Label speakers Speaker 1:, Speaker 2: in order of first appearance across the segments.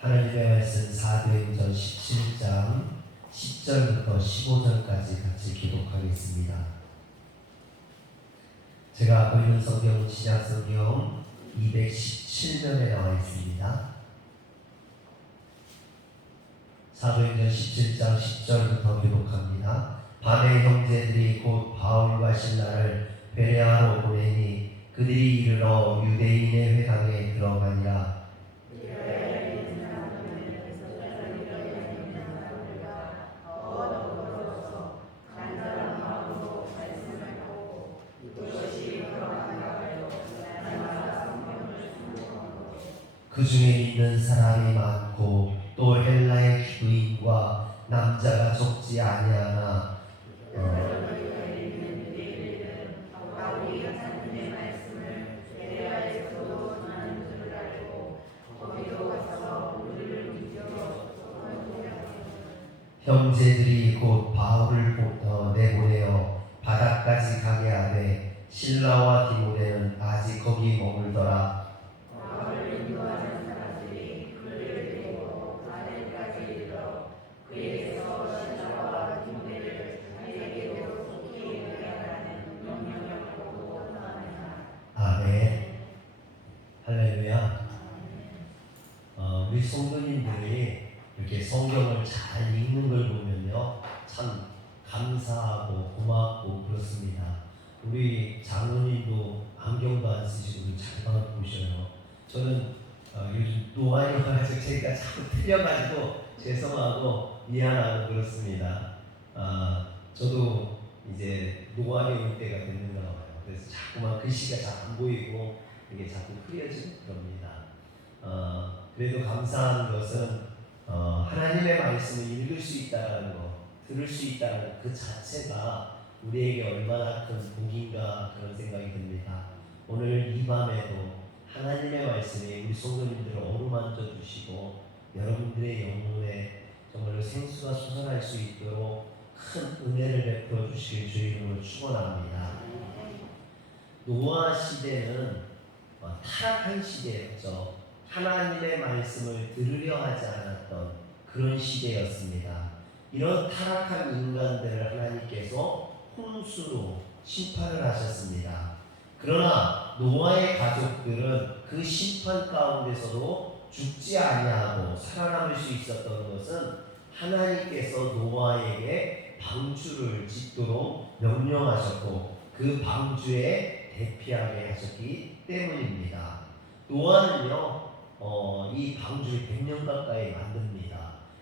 Speaker 1: 하나님의 말씀 사도행전 17장 10절부터 15절까지 같이 기록하겠습니다. 제가 갖고 있는 성경은 신약성경 217면에 나와 있습니다. 사도행전 17장 10절부터 기록합니다. 밤에 형제들이 곧 바울과 신라를 베레아로 보내니 그들이 이르러 유대인의 회당에 들어가니라 그 중에 있는 사람이 많고 또 헬라의 기부인과 남자가 적지 아니하나 어, 형제들이 곧 바울을 보- 어, 내보내어 바다까지 가게 하되 신라와 디모데는 아직 거기 머물더라 아멘. 할렐루야. 어, 우리 성도님들 이 이렇게 성경을 잘 읽는 걸 보면요. 참 감사하고 고맙고 그렇습니다. 우리 장로님도 안경도 안 쓰시고 잘 보셔요. 저는 어, 요즘 노안이 와가지고 제가 자꾸 틀려가지고 죄송하고 미안하고 그렇습니다. 아, 저도 이제 노안이 올 때가 됐는가 봐요. 그래서 자꾸만 글씨가 잘 안 보이고 이게 자꾸 흐려지고 그럽니다. 어, 그래도 감사한 것은 어, 하나님의 말씀을 읽을 수 있다는 것, 들을 수 있다는 그 자체가 우리에게 얼마나 큰 복인가 그런 생각이 듭니다. 오늘 이 밤에도 하나님의 말씀이 우리 성도님들을 어루만져 주시고 여러분들의 영혼에 정말로 생수가 솟아날 수 있도록 큰 은혜를 베풀어 주시길 주의 이름으로 축원합니다. 노아 시대는 어, 타락한 시대였죠. 하나님의 말씀을 들으려 하지 않았던 그런 시대였습니다. 이런 타락한 인간들을 하나님께서 홍수로 심판을 하셨습니다. 그러나 노아의 가족들은 그 심판 가운데서도 죽지 아니하고 살아남을 수 있었던 것은 하나님께서 노아에게 방주를 짓도록 명령하셨고 그 방주에 대피하게 하셨기 때문입니다. 노아는요, 어, 이 방주를 100년 가까이 만듭니다.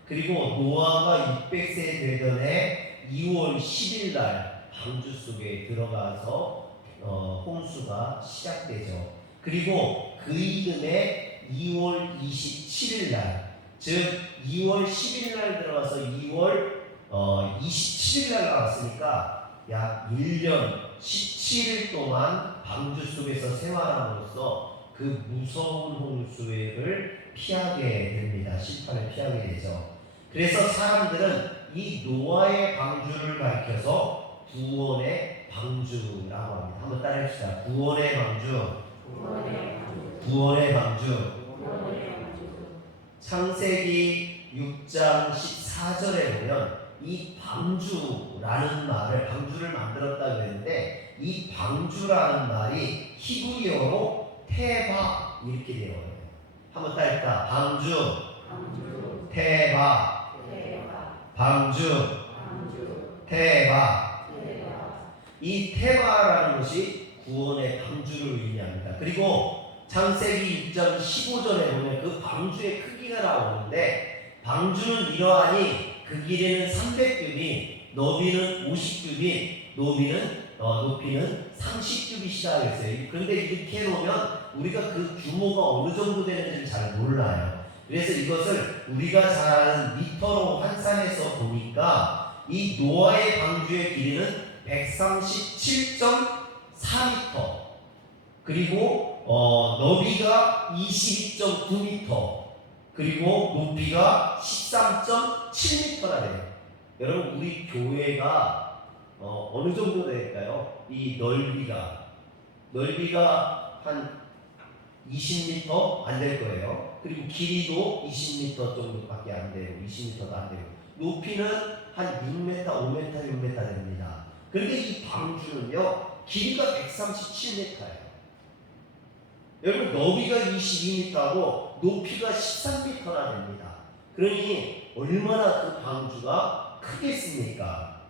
Speaker 1: 그리고 노아가 600세 되던 해 2월 10일 날 방주 속에 들어가서 어, 홍수가 시작되죠. 그리고 그 이듬해 2월 27일 날, 즉 2월 10일 날 들어가서 2월 어, 27일 날 나왔으니까 약 1년 17일 동안 방주 속에서 생활함으로써 그 무서운 홍수를 피하게 됩니다. 심판을 피하게 되죠. 그래서 사람들은 이 노아의 방주를 가리켜서 구원의 방주라고 합니다. 한번 따라해봅시다. 구원의 방주. 구원의 방주. 창세기 6장 14절에 보면 이 방주라는 말을 방주를 만들었다 그랬는데 이 방주라는 말이 히브리어로 테바 이렇게 되어 있어요. 한번 따라해봅시다. 방주, 테바, 방주, 테바. 이 테바라는 것이 구원의 방주를 의미합니다. 그리고 창세기 6장 15절에 보면 그 방주의 크기가 나오는데 방주는 이러하니 그 길이는 300규빗, 너비는 50규빗, 높이는 어, 높이는 30규빗이다 그랬어요. 그런데 이렇게 해놓으면 우리가 그 규모가 어느 정도 되는지를 잘 몰라요. 그래서 이것을 우리가 잘 아는 미터로 환산해서 보니까 이 노아의 방주의 길이는 137.4m 그리고 어, 너비가 22.9m 그리고 높이가 13.7m나 돼요. 여러분 우리 교회가 어, 어느 정도 될까요? 이 넓이가 넓이가 한 20m 안 될 거예요. 그리고 길이도 20m 정도밖에 안 되고 20m도 안 되고 높이는 한 6m, 5m, 6m 됩니다. 그런데 이 방주는요 길이가 137m예요. 여러분 너비가 22m고 높이가 13m나 됩니다. 그러니 얼마나 그 방주가 크겠습니까?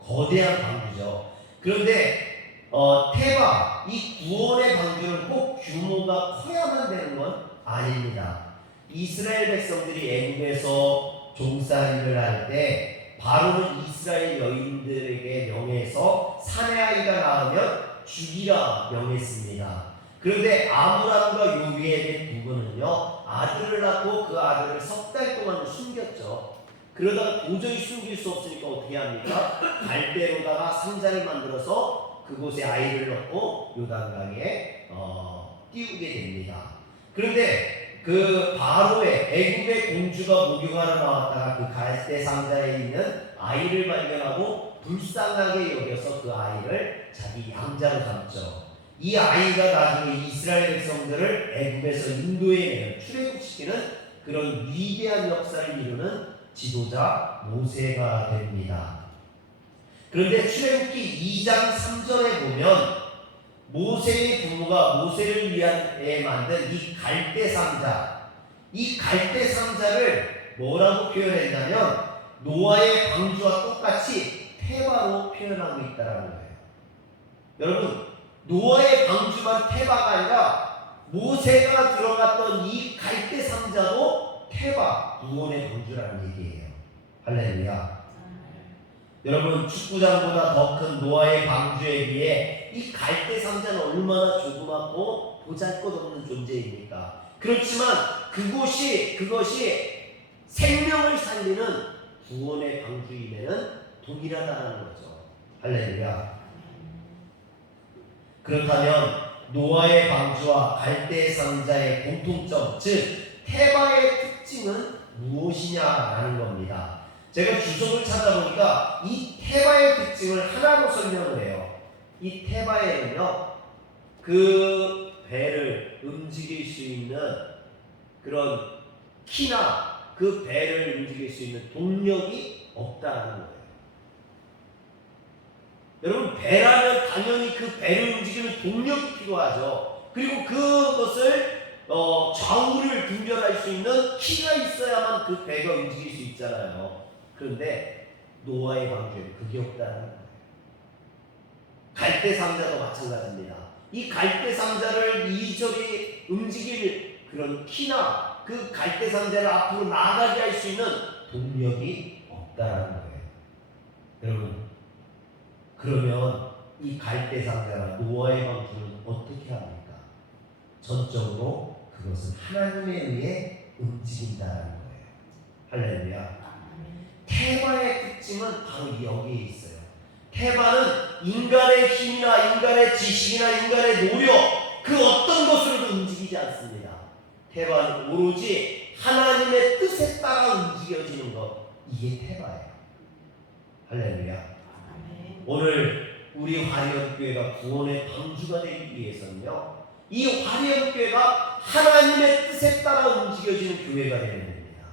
Speaker 1: 거대한 방주죠. 그런데 어, 테바 이 구원의 방주는 꼭 규모가 커야만 되는 건 아닙니다. 이스라엘 백성들이 애국에서 종살이를 할 때 바로는 이스라엘 여인들에게 명해서 사내 아이가 낳으면 죽이라 명했습니다. 그런데 아브람과 요비에게 두 분은요 아들을 낳고 그 아들을 석 달 동안 숨겼죠. 그러다가 도저히 숨길 수 없으니까 어떻게 합니까? 갈대로다가 상자를 만들어서 그곳에 아이를 넣고 요단강에 어, 띄우게 됩니다. 그런데 그 바로의 애굽의 공주가 목욕하러 나왔다가 그 갈대 상자에 있는 아이를 발견하고 불쌍하게 여겨서 그 아이를 자기 양자로 삼죠. 이 아이가 나중에 이스라엘 백성들을 애굽에서 인도에 출애굽시키는 그런 위대한 역사를 이루는 지도자 모세가 됩니다. 그런데 출애굽기 2장 3절에 보면 모세의 부모가 모세를 위해 만든 이 갈대 상자, 이 갈대 상자를 뭐라고 표현했냐면 노아의 방주와 똑같이 테바로 표현하고 있다라는 거예요. 여러분 노아의 방주만 테바가 아니라 모세가 들어갔던 이 갈대 상자도 테바 구원의 방주라는 얘기예요. 할렐루야. 여러분 축구장보다 더 큰 노아의 방주에 비해 이 갈대 상자는 얼마나 조그맣고 보잘것없는 존재입니까? 그렇지만 그곳이 그것이 생명을 살리는 구원의 방주임에는 동일하다는 거죠. 할렐루야. 그렇다면 노아의 방주와 갈대 상자의 공통점, 즉 테바의 특징은 무엇이냐라는 겁니다. 제가 주석을 찾아보니까 이 테바의 특징을 하나로 설명을 해요. 이 테바에는요, 그 배를 움직일 수 있는 그런 키나 그 배를 움직일 수 있는 동력이 없다는 거예요. 여러분 배라면 당연히 그 배를 움직이는 동력이 필요하죠. 그리고 그것을 어, 좌우를 분별할 수 있는 키가 있어야만 그 배가 움직일 수 있잖아요. 그런데 노아의 방주에는 그게 없다는 거예요. 갈대 상자도 마찬가지입니다. 이 갈대 상자를 이리저리 움직일 그런 키나 그 갈대 상자를 앞으로 나가게 할 수 있는 동력이 없다는 거예요. 여러분 그러면 이 갈대 상자나 노아의 방주는 어떻게 합니까? 전적으로 그것은 하나님에 의해 움직인다는 거예요. 할렐루야. 테바의 특징은 바로 여기에 있어요. 테바는 인간의 힘이나 인간의 지식이나 인간의 노력 그 어떤 것으로도 움직이지 않습니다. 테바는 오로지 하나님의 뜻에 따라 움직여지는 것 이게 테바예요. 할렐루야. 오늘 우리 화려교회가 구원의 방주가 되기 위해서는요. 이 화려교회가 하나님의 뜻에 따라 움직여지는 교회가 되는 겁니다.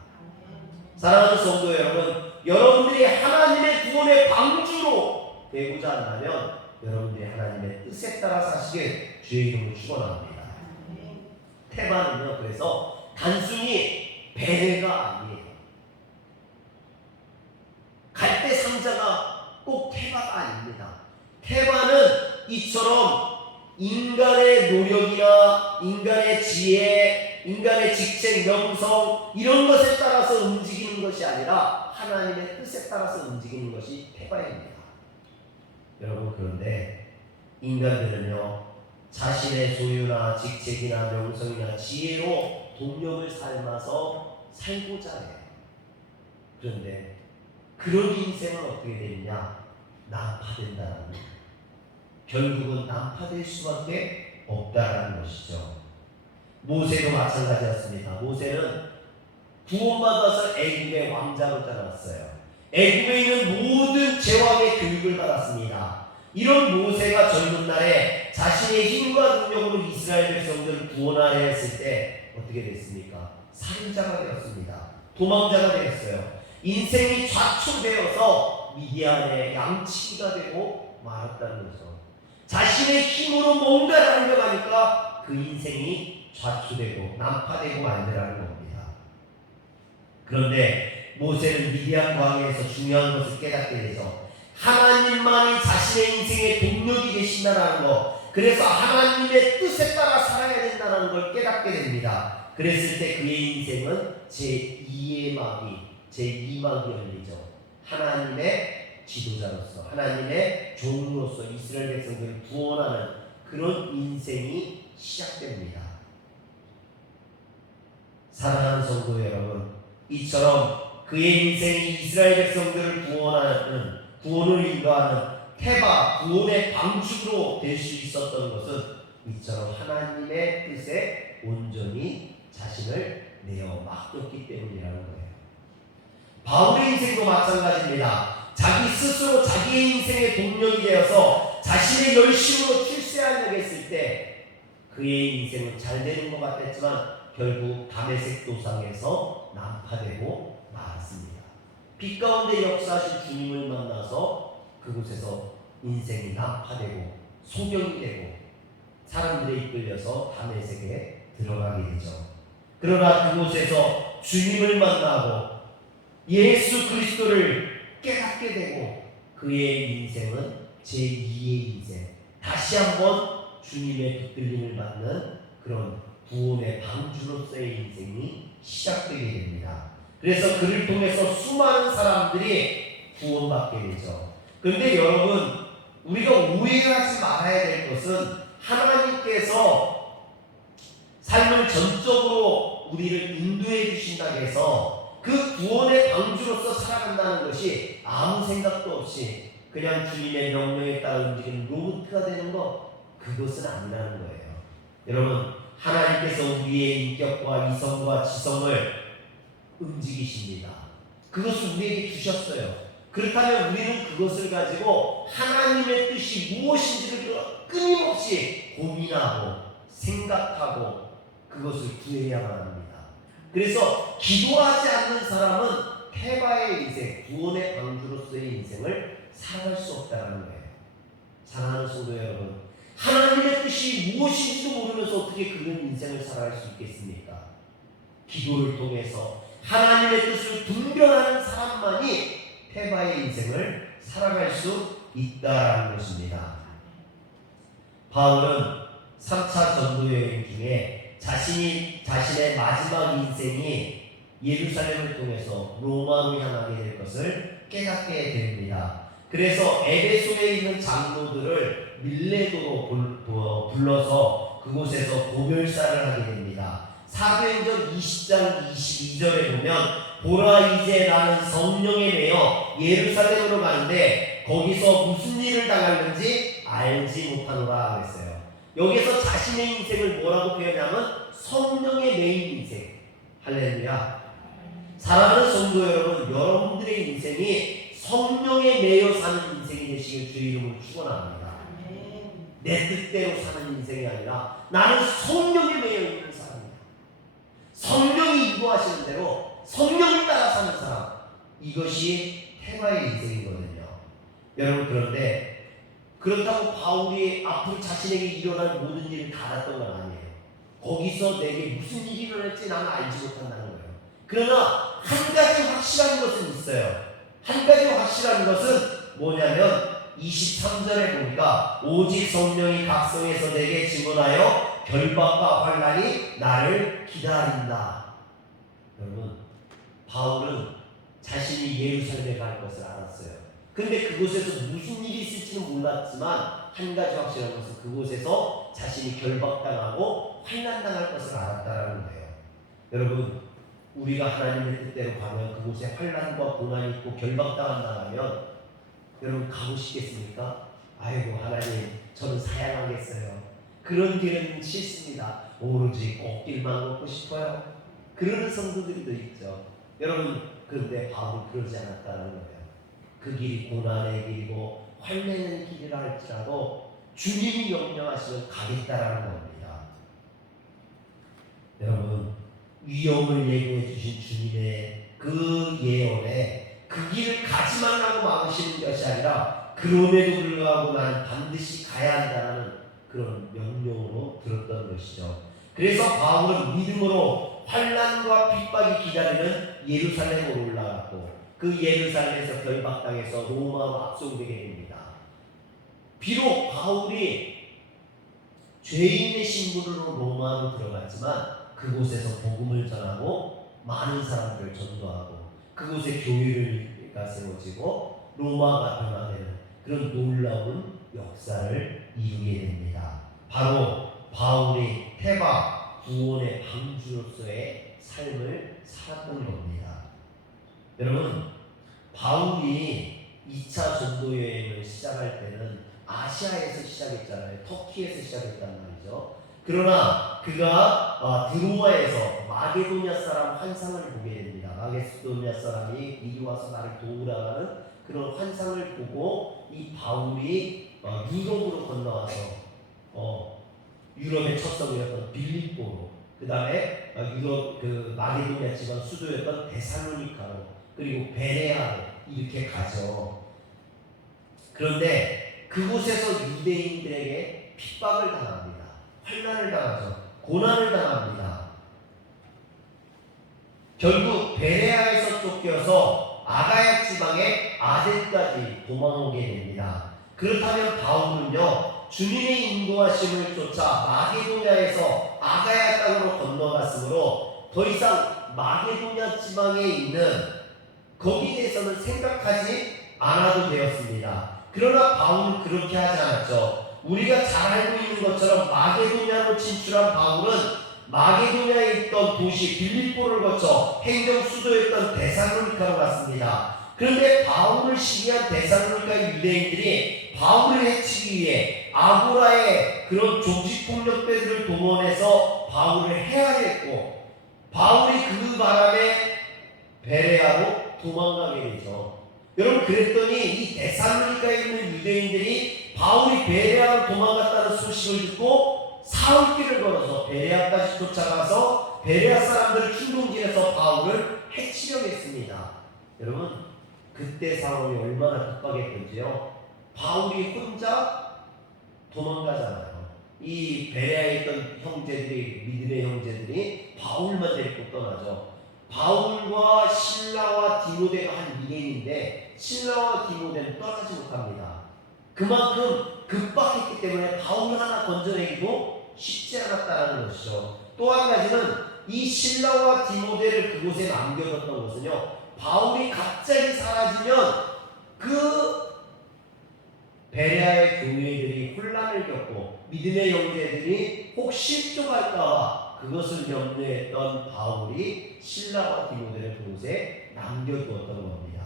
Speaker 1: 사랑하는 성도 여러분, 여러분들이 하나님의 구원의 방주로 되고자 한다면 여러분들이 하나님의 뜻에 따라 사시길 주의 이름으로 축원합니다. 테마는요. 그래서 단순히 배가 아니에요. 갈대 상자가 꼭 테마가 아닙니다. 테마는 이처럼 인간의 노력이나 인간의 지혜, 인간의 직책, 명성 이런 것에 따라서 움직이는 것이 아니라 하나님의 뜻에 따라서 움직이는 것이 테마입니다. 여러분 그런데 인간들은요 자신의 소유나 직책이나 명성이나 지혜로 동력을 삶아서 살고자 해요. 그런데 그런 인생은 어떻게 되느냐? 난파된다는 거예요. 결국은 난파될 수밖에 없다라는 것이죠. 모세도 마찬가지였습니다. 모세는 구원받아서 애굽의 왕자로 자랐어요. 애굽에 있는 모든 제왕의 교육을 받았습니다. 이런 모세가 젊은 날에 자신의 힘과 능력으로 이스라엘 백성들을 구원하려 했을 때 어떻게 됐습니까? 살인자가 되었습니다. 도망자가 되었어요. 인생이 좌초되어서 미디안의 양치기가 되고 말았다는 거죠. 자신의 힘으로 뭔가를 하려고 하니까 그 인생이 좌초되고 난파되고 만들라는 겁니다. 그런데 모세는 미디안 광야에서 중요한 것을 깨닫게 되죠. 하나님만이 자신의 인생의 동력이 되신다는 것. 그래서 하나님의 뜻에 따라 살아야 된다는 걸 깨닫게 됩니다. 그랬을 때 그의 인생은 제2의 막이, 제2막이 열리죠. 하나님의 지도자로서, 하나님의 종으로서 이스라엘 백성들을 구원하는 그런 인생이 시작됩니다. 사랑하는 성도 여러분, 이처럼 그의 인생이 이스라엘 백성들을 구원하는 구원을 인도하는 태바 구원의 방주로 될 수 있었던 것은 이처럼 하나님의 뜻에 온전히 자신을 내어 맡겼기 때문이라는 거예요. 바울의 인생도 마찬가지입니다. 자기 스스로 자기의 인생의 동력이 되어서 자신의 열심으로 출세하려고 했을 때 그의 인생은 잘 되는 것 같았지만 결국 담에색 도상에서 난파되고 말았습니다. 빛 가운데 역사하신 주님을 만나서 그곳에서 인생이 난파되고 소경이 되고 사람들에 이끌려서 담에색에 들어가게 되죠. 그러나 그곳에서 주님을 만나고 예수 그리스도를 깨닫게 되고 그의 인생은 제2의 인생 다시 한번 주님의 붙들림을 받는 그런 구원의 방주로서의 인생이 시작되게 됩니다. 그래서 그를 통해서 수많은 사람들이 구원받게 되죠. 그런데 여러분 우리가 오해하지 말아야 될 것은 하나님께서 삶을 전적으로 우리를 인도해 주신다고 해서 그 구원의 방주로서 살아간다는 것이 아무 생각도 없이 그냥 주님의 명령에 따라 움직이는 로봇가 되는 것 그것은 아니라는 거예요. 여러분 하나님께서 우리의 인격과 이성과 지성을 움직이십니다. 그것을 우리에게 주셨어요. 그렇다면 우리는 그것을 가지고 하나님의 뜻이 무엇인지를 끊임없이 고민하고 생각하고 그것을 구해야만 합니다. 그래서 기도하지 않는 사람은 태바의 인생, 구원의 방주로서의 인생을 살아갈 수 없다는 거예요. 사랑하는 성도 여러분, 하나님의 뜻이 무엇인지도 모르면서 어떻게 그런 인생을 살아갈 수 있겠습니까? 기도를 통해서 하나님의 뜻을 분별하는 사람만이 태바의 인생을 살아갈 수 있다라는 것입니다. 바울은 3차 전도 여행 중에 자신이 자신의 마지막 인생이 예루살렘을 통해서 로마로 향하게 될 것을 깨닫게 됩니다. 그래서 에베소에 있는 장로들을 밀레도로 불러서 그곳에서 고별사를 하게 됩니다. 사도행전 20장 22절에 보면 보라 이제 나는 성령에 매여 예루살렘으로 가는데 거기서 무슨 일을 당하는지 알지 못하노라 그랬어요. 여기서 자신의 인생을 뭐라고 표현하면 성령의 메인 인생. 할렐루야. 사랑하는 성도 여러분, 여러분들의 인생이 성령에 매여 사는 인생이 되시길 주의 이름으로 축원합니다. 내 뜻대로 사는 인생이 아니라 나는 성령에 매여 있는 사람이야. 성령이 인도하시는 대로 성령을 따라 사는 사람. 이것이 테마의 인생이거든요. 여러분 그런데 그렇다고 바울이 앞으로 자신에게 일어날 모든 일을 다 알았던 건 아니에요. 거기서 내게 무슨 일이 일어날지 나는 알지 못한다는 거예요. 그러나 한 가지 확실한 것은 있어요. 한 가지 확실한 것은 뭐냐면 23절에 보니까 오직 성령이 각성해서 내게 증언하여 결박과 환란이 나를 기다린다. 여러분 바울은 자신이 예루살렘에 갈 것을 알았어요. 근데 그곳에서 무슨 일이 있을지는 몰랐지만 한 가지 확실한 것은 그곳에서 자신이 결박당하고 환난당할 것을 알았다라는 거예요. 여러분 우리가 하나님의 뜻대로 가면 그곳에 환난과 고난이 있고 결박당한다 하면 여러분 가고 싶겠습니까? 아이고 하나님 저는 사양하겠어요. 그런 길은 싫습니다. 오로지 꽃길만 걷고 싶어요. 그러는 성도들도 있죠. 여러분 그런데 바울이 그러지 않았다는 거예요. 그 길이 고난의 길이고 환내는 길이라 할지라도 주님이 명령하시면 가겠다라는 겁니다. 여러분 위험을 예고해 주신 주님의 그 예언에 그 길을 가지 말라고 막으시는 것이 아니라 그럼에도 불구하고 나는 반드시 가야 한다는 그런 명령으로 들었던 것이죠. 그래서 바울은 믿음으로 환란과 핍박이 기다리는 예루살렘으로 올라갔고 그 예루살렘에서 결박당해서 로마로 압송되게 됩니다. 비록 바울이 죄인의 신분으로 로마로 들어갔지만 그곳에서 복음을 전하고 많은 사람들을 전도하고 그곳에 교회가 세워지고 로마가 변화되는 그런 놀라운 역사를 이루게 됩니다. 바로 바울이 테바 구원의 방주로서의 삶을 살았던 겁니다. 여러분, 바울이 2차 전도 여행을 시작할 때는 아시아에서 시작했잖아요. 터키에서 시작했단 말이죠. 그러나 그가 어, 드로아에서 마게도냐 사람 환상을 보게 됩니다. 마게도냐 사람이 이리 와서 나를 도우라는 그런 환상을 보고 이 바울이 어, 유럽으로 건너와서 어, 유럽의 첫 성이었던 빌립보로 그 다음에 어, 유럽 그 마게도냐 지방 수도였던 데살로니카로 그리고 베레아로 이렇게 가죠. 그런데 그곳에서 유대인들에게 핍박을 당합니다. 환난을 당하죠. 고난을 당합니다. 결국 베레아에서 쫓겨서 아가야 지방의 아덴까지 도망오게 됩니다. 그렇다면 바울은요 주님의 인도하심을 쫓아 마게도냐에서 아가야 땅으로 건너갔으므로 더 이상 마게도냐 지방에 있는 거기에 대해서는 생각하지 않아도 되었습니다. 그러나 바울은 그렇게 하지 않았죠. 우리가 잘 알고 있는 것처럼 마게도냐로 진출한 바울은 마게도냐에 있던 도시 빌립보를 거쳐 행정 수도였던 데살로니카로 갔습니다. 그런데 바울을 시기한 데살로니카 유대인들이 바울을 해치기 위해 아고라의 그런 조직 폭력배들을 동원해서 바울을 해하했고 바울이 그 바람에 베레아로 도망가게 되죠. 여러분 그랬더니 이 데살로니카에 있는 유대인들이 바울이 베레아로 도망갔다는 소식을 듣고 사흘길을 걸어서 베레아까지 쫓아가서 베레아 사람들을 충동질해서 바울을 해치려고 했습니다. 여러분 그때 상황이 얼마나 급박했던지요. 바울이 혼자 도망가잖아요. 이 베레아에 있던 형제들이 믿음의 형제들이 바울만 데리고 떠나죠. 바울과 신라와 디모데가 한 2년인데 신라와 디모데는 떠나지 못합니다. 그만큼 급박했기 때문에 바울 하나 건져내기도 쉽지 않았다는 것이죠. 또 한 가지는 이 신라와 디모데를 그곳에 남겨뒀던 것은요. 바울이 갑자기 사라지면 그 베레아의 교회들이 혼란을 겪고 믿음의 형제들이 혹 실족할까봐 그것을 염려했던 바울이 신라와 디모데를 그곳에 남겨두었던 겁니다.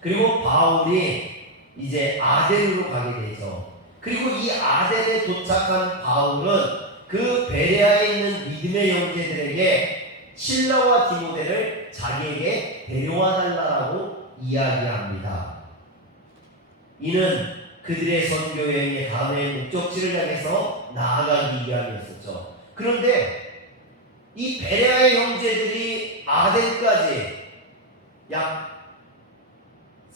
Speaker 1: 그리고 바울이 이제 아덴으로 가게 되죠. 그리고 이 아덴에 도착한 바울은 그 베레아에 있는 믿음의 형제들에게 신라와 디모데를 자기에게 데려와 달라고 이야기합니다. 이는 그들의 선교 여행의 다음의 목적지를 향해서 나아가기 위함이었었죠. 그런데 이 베레아의 형제들이 아덴까지 약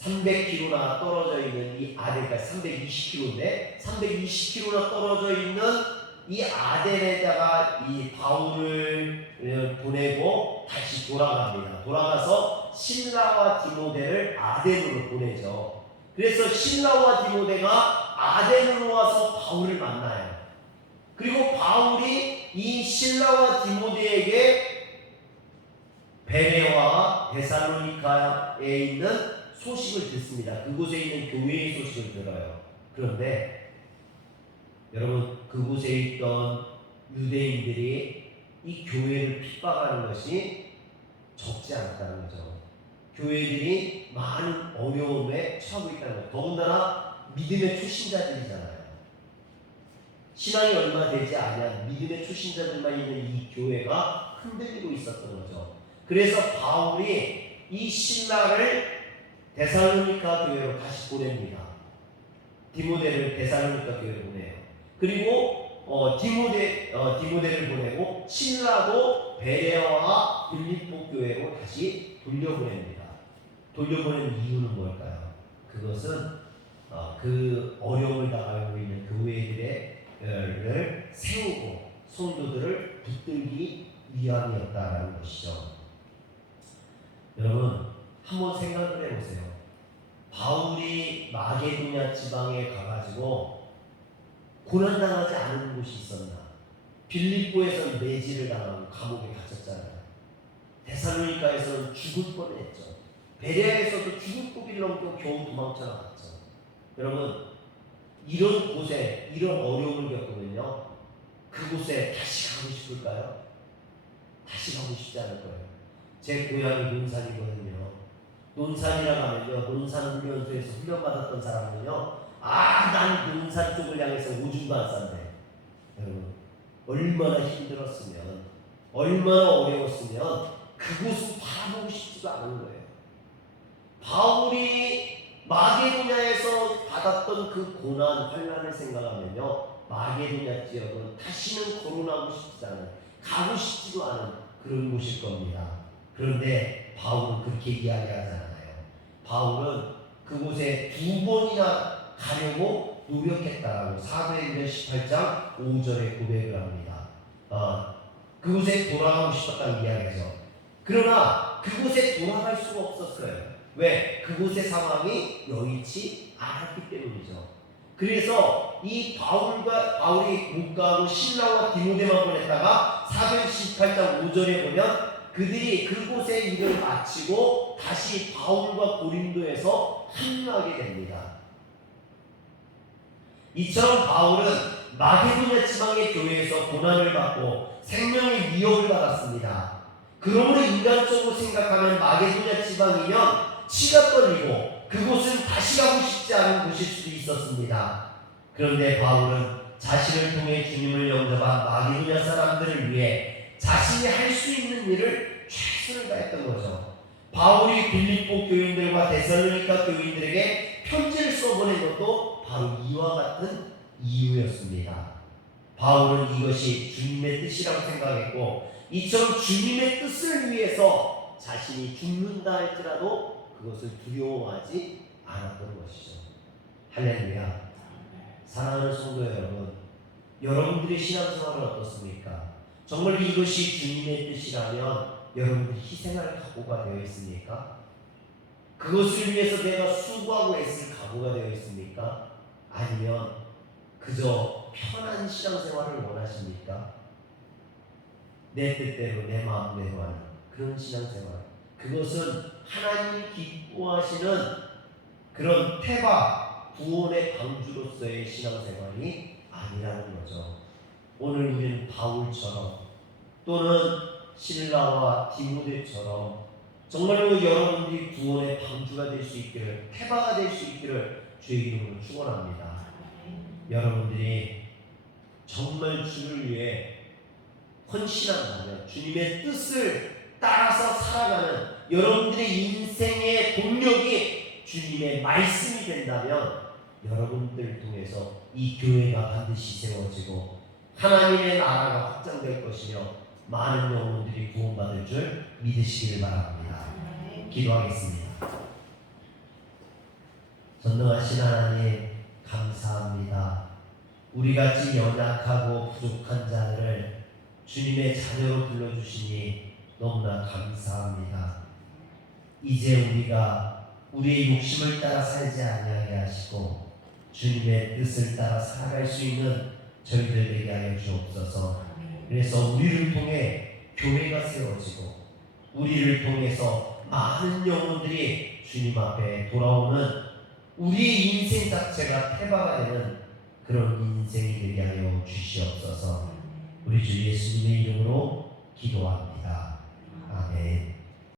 Speaker 1: 300km나 떨어져 있는 이 아덴까지 320km인데 320km나 떨어져 있는 이 아덴에다가 이 바울을 보내고 다시 돌아갑니다. 돌아가서 신라와 디모데를 아덴으로 보내죠. 그래서 신라와 디모데가 아덴으로 와서 바울을 만나요. 그리고 바울이 이 신라와 디모데에게 베레와 데살로니카에 있는 소식을 듣습니다. 그곳에 있는 교회의 소식을 들어요. 그런데 여러분 그곳에 있던 유대인들이 이 교회를 핍박하는 것이 적지 않다는 거죠. 교회들이 많은 어려움에 처하고 있다는 것. 더군다나 믿음의 초신자들이잖아요. 신앙이 얼마 되지 않은 믿음의 초신자들만 있는 이 교회가 흔들리고 있었던 거죠. 그래서 바울이 이 신라를 데살로니카 교회로 다시 보냅니다. 디모데를 데살로니카 교회로 보내요. 그리고 어, 디모데 어, 디모데를 보내고 신라도 베레아와 빌립보 교회로 다시 돌려보냅니다. 돌려보낸 이유는 뭘까요? 그것은 어, 그 어려움을 당하고 있는 교회들을 세우고 성도들을 붙들기 위함이었다라는 것이죠. 여러분 한번 생각을 해보세요. 바울이 마게도냐 지방에 가가지고 고난당하지 않은 곳이 있었나? 빌립보에서는 매질을 당하고 감옥에 갇혔잖아요. 데살로니카에서는 죽을 뻔했죠. 베레아에서도 죽을 고비를 넘고 겨우 도망쳐 나갔죠. 여러분 이런 곳에 이런 어려움을 겪으면요 그곳에 다시 가고 싶을까요? 다시 가고 싶지 않을 거예요. 제 고향이 논산이거든요. 논산이라고 하면요 논산 훈련소에서 훈련받았던 사람은요 아 난 논산 쪽을 향해서 오줌도 안 싼대. 여러분 얼마나 힘들었으면 얼마나 어려웠으면 그곳을 바라보고 싶지도 않은 거예요. 바울이 마게도냐에서 받았던 그 고난, 환란을 생각하면요. 마게도냐 지역은 다시는 거론하고 싶지 않은, 가고 싶지도 않은 그런 곳일 겁니다. 그런데 바울은 그렇게 이야기하잖아요. 바울은 그곳에 두 번이나 가려고 노력했다라고 사도행전 18장 5절에 고백을 합니다. 어, 그곳에 돌아가고 싶었다는 이야기죠. 그러나 그곳에 돌아갈 수가 없었어요. 왜? 그곳의 상황이 여의치 않았기 때문이죠. 그래서 이 바울과 바울이 못 가고 신라와 디모데만 보냈다가 사도행 18장 5절에 보면 그들이 그곳에 일을 마치고 다시 바울과 고린도에서 합류하게 됩니다. 이처럼 바울은 마게도냐 지방의 교회에서 고난을 받고 생명의 위협을 받았습니다. 그러므로 인간적으로 생각하면 마게도냐 지방이면 치가 떨리고 그곳은 다시 가고 싶지 않은 곳일 수도 있었습니다. 그런데 바울은 자신을 통해 주님을 영접한 마게도냐 사람들을 위해 자신이 할 수 있는 일을 최선을 다했던 거죠. 바울이 빌립보 교인들과 데살로니가 교인들에게 편지를 써보낸 것도 바로 이와 같은 이유였습니다. 바울은 이것이 주님의 뜻이라고 생각했고 이처럼 주님의 뜻을 위해서 자신이 죽는다 할지라도 그것을 두려워하지 않았던 것이죠. 할렐루야. 사랑하는 성도 여러분, 여러분들의 신앙생활은 어떻습니까? 정말 이것이 주님의 뜻이라면 여러분들이 희생할 각오가 되어 있습니까? 그것을 위해서 내가 수고하고 애쓸 각오가 되어 있습니까? 아니면 그저 편한 신앙생활을 원하십니까? 내 뜻대로 내 마음대로 하는 그런 신앙생활. 그것은 하나님이 기뻐하시는 그런 태바 구원의 방주로서의 신앙생활이 아니라는 거죠. 오늘 우리는 바울처럼 또는 신라와 디모데처럼 정말로 여러분들이 구원의 방주가 될 수 있기를 태바가 될 수 있기를 주의 이름으로 축원합니다. 여러분들이 정말 주를 위해 헌신한다면 주님의 뜻을 따라서 살아가는 여러분들의 인생의 동력이 주님의 말씀이 된다면 여러분들 통해서 이 교회가 반드시 세워지고 하나님의 나라가 확장될 것이며 많은 영혼들이 구원받을 줄 믿으시길 바랍니다. 기도하겠습니다. 전능하신 하나님 감사합니다. 우리 같이 연약하고 부족한 자들을 주님의 자녀로 불러주시니 너무나 감사합니다. 이제 우리가 우리의 욕심을 따라 살지 아니하게 하시고 주님의 뜻을 따라 살아갈 수 있는 저희들 되게 하여 주옵소서. 그래서 우리를 통해 교회가 세워지고 우리를 통해서 많은 영혼들이 주님 앞에 돌아오는 우리 인생 자체가 태바가 되는 그런 인생이 되게 하여 주시옵소서. 우리 주 예수님의 이름으로 기도합니다. 아멘.